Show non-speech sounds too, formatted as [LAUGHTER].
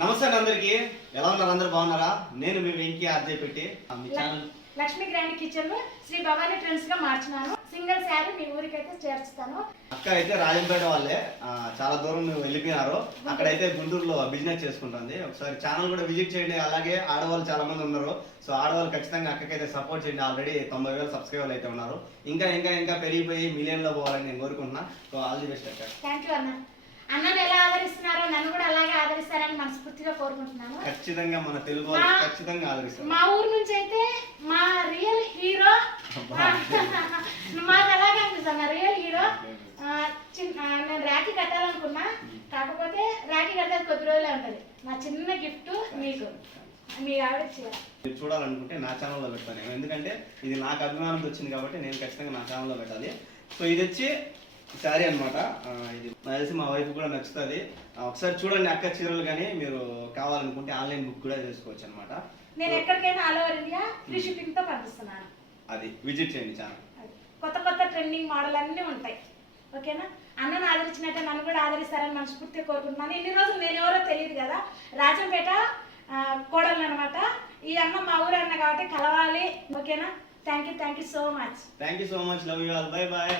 నమస్తే అండి అందరికి. ఎలా ఉన్నారు? అందరు బాగున్నారా? నేను మీ వెంకీ ఆర్జే పెట్టి. ఆ, మీ channel Lakshmi grand kitchen Sri Bhavani ట్రెండ్స్గా మార్చినాను. సింగిల్ శారీ మీ ఊరికైతే చేర్చుతాను. అక్క అయితే రాజంపేట వాళ్ళే. ఆ, చాలా దూరం నువ్వు వెళ్ళిపోయినారు. అక్కడైతే గుంటూరులో బిజినెస్ చేసుకుంటుంది. ఒకసారి ఛానల్ కూడా విజిట్ చేయండి. అలాగే ఆడవాళ్ళు చాలా మంది ఉన్నారు. సో ఆడవాళ్ళు ఖచ్చితంగా అక్కకైతే సపోర్ట్ చేయండి. ఆల్రెడీ తొంభై వేల సబ్స్క్రైబర్లు అయితే ఉన్నారు. ఇంకా ఇంకా ఇంకా పెరిగిపోయి మిలియన్లో పోవాలని నేను కోరుకుంటున్నా. సో ఆల్ ది బెస్ట్ అక్క. థ్యాంక్ యూ అన్న. అన్నను ఎలా ఆదరిస్తున్నారో నన్ను కూడా మనస్ఫూర్తిగా కోరుకుంటున్నాను ఖచ్చితంగా మన తెలుగు ఖచ్చితంగా మా ఊరు నుంచి అయితే మా రియల్ హీరో. [LAUGHS] మాకు అలాగే అనిపిస్తుంది. రియల్ హీరో నేను రాఖీ కట్టాలనుకున్నా. కాకపోతే రాఖీ కట్టేది కొద్ది రోజులే ఉంటది. నా చిన్న గిఫ్ట్ మీకు. మీరు చూడాలనుకుంటే నా ఛానల్లో పెడతాను ఎందుకంటే ఇది నాకు అభిమానంతో వచ్చింది కాబట్టి నేను ఖచ్చితంగా నా ఛానల్లో పెట్టాలి. సో ఇది వచ్చి శారీ అనమాట ఇది తెలిసి మా వైఫ్ కూడా నచ్చుతుంది. ఒకసారి చూడండి అక్క చీరలు కానీ మీరు కావాలనుకుంటే ఆన్లైన్ బుక్ కూడా చేసుకోవచ్చు అనమాట నేను ఎక్కడికైనా ఆల్ ఓవర్ ఇండియా ఫ్రీ షిప్పింగ్తో పంపిస్తున్నాను. అది విజిట్ చేయండి అది. కొత్త కొత్త ట్రెండింగ్ మోడల్ అన్నీ ఉంటాయి. ఓకేనా అన్నను ఆదరించినట్టే నన్ను కూడా ఆదరిస్తారని మనస్ఫూర్తిగా కోరుకుంటున్నాను. ఇన్ని రోజులు నేను ఎవరో తెలియదు కదా? రాజంపేట కోడలు అనమాట ఈ అన్న మా ఊరు అన్న కాబట్టి కలవాలి. ఓకేనా thank you thank you so much thank you so much love you all bye bye